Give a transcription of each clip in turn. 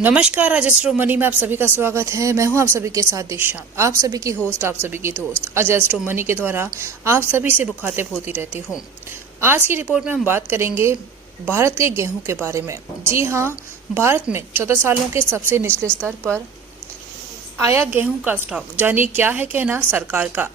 नमस्कार, astro money में आप सभी का स्वागत है। मैं हूं आप सभी के साथ दीक्षा, आप सभी की होस्ट, आप सभी की दोस्त। आज एस्ट्रो मनी के द्वारा आप सभी से मुखातिब होती रहती हूं। आज की रिपोर्ट में हम बात करेंगे भारत के गेहूं के बारे में। जी हां, भारत में 14 सालों के सबसे निचले स्तर पर आया गेहूं का स्टॉक। जानिए क्या है कहना सरकार का।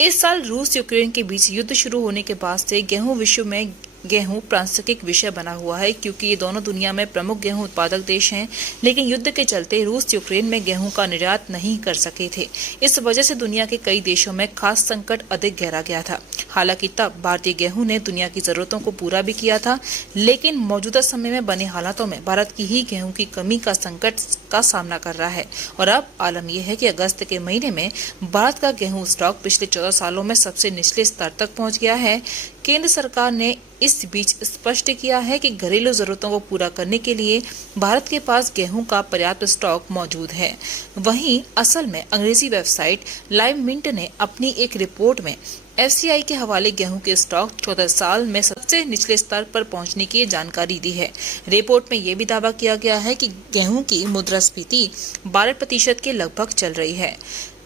इस साल रूस यूक्रेन के बीच युद्ध शुरू होने के बाद से गेहूं विश्व में गेहूं प्रासंगिक विषय बना हुआ है, क्योंकि ये दोनों दुनिया में प्रमुख गेहूं उत्पादक देश हैं। लेकिन युद्ध के चलते रूस यूक्रेन में गेहूं का निर्यात नहीं कर सके थे। इस वजह से दुनिया के कई देशों में खाद्य संकट अधिक गहरा गया था। हालांकि तब भारतीय गेहूं ने दुनिया की जरूरतों को पूरा भी किया था, लेकिन मौजूदा समय में बने हालातों में भारत की ही गेहूं की कमी का संकट का सामना कर रहा है। और अब आलम यह है कि अगस्त के महीने में भारत का गेहूं स्टॉक पिछले 14 सालों में सबसे निचले स्तर तक पहुंच गया है। केंद्र सरकार ने इस बीच स्पष्ट किया है कि घरेलू जरूरतों को पूरा करने के लिए भारत के पास गेहूं का पर्याप्त स्टॉक मौजूद है। वहीं असल में अंग्रेजी वेबसाइट लाइव मिंट ने अपनी एक रिपोर्ट में एफसीआई के हवाले गेहूं के स्टॉक 14 साल में सबसे निचले स्तर पर पहुंचने की जानकारी दी है। रिपोर्ट में यह भी दावा किया गया है कि गेहूं की मुद्रास्फीति 12% के लगभग चल रही है।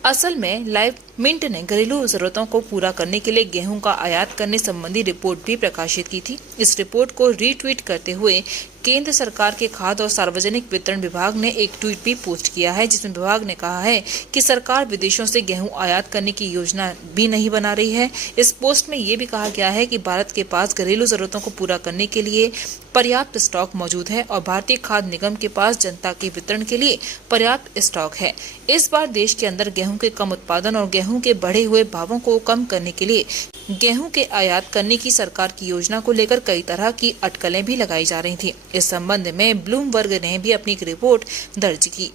असल में लाइव मिंट ने घरेलू जरूरतों को पूरा करने के लिए गेहूं का आयात करने संबंधी रिपोर्ट भी प्रकाशित की थी। इस रिपोर्ट को रीट्वीट करते हुए केंद्र सरकार के खाद्य और सार्वजनिक वितरण विभाग ने एक ट्वीट भी पोस्ट किया है, जिसमें विभाग ने कहा है कि सरकार विदेशों से गेहूं आयात करने की योजना भी नहीं बना रही है। इस पोस्ट में ये भी कहा गया है कि भारत के पास घरेलू जरूरतों को पूरा करने के लिए पर्याप्त स्टॉक मौजूद है और भारतीय खाद्य निगम के पास जनता के वितरण के लिए पर्याप्त स्टॉक है। इस बार देश के अंदर गेहूं के कम उत्पादन और गेहूं के बढ़े हुए भावों को कम करने के लिए गेहूं के आयात करने की सरकार की योजना को लेकर कई तरह की अटकलें भी लगाई जा रही थी। इस संबंध में ब्लूमबर्ग ने भी अपनी एक रिपोर्ट दर्ज की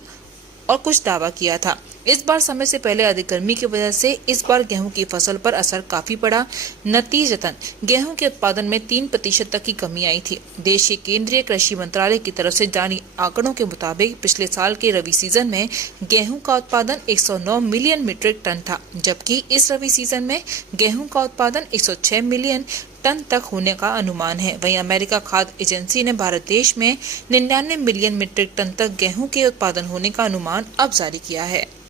और कुछ दावा किया था। इस बार समय से पहले अधिक गर्मी की वजह से इस बार गेहूं की फसल पर असर काफी पड़ा। नतीजतन गेहूं के उत्पादन में 3% तक की कमी आई थी। देश के केंद्रीय कृषि मंत्रालय की तरफ से जारी आंकड़ों के मुताबिक पिछले साल के रबी सीजन में गेहूं का उत्पादन 109 मिलियन मीट्रिक टन था, जबकि इस रबी सीजन में गेहूं का उत्पादन 106 मिलियन टन तक होने का अनुमान है। वहीं अमेरिका खाद्य एजेंसी ने भारत देश में 99 मिलियन मीट्रिक टन तक गेहूं के उत्पादन होने का अनुमान अब जारी किया है।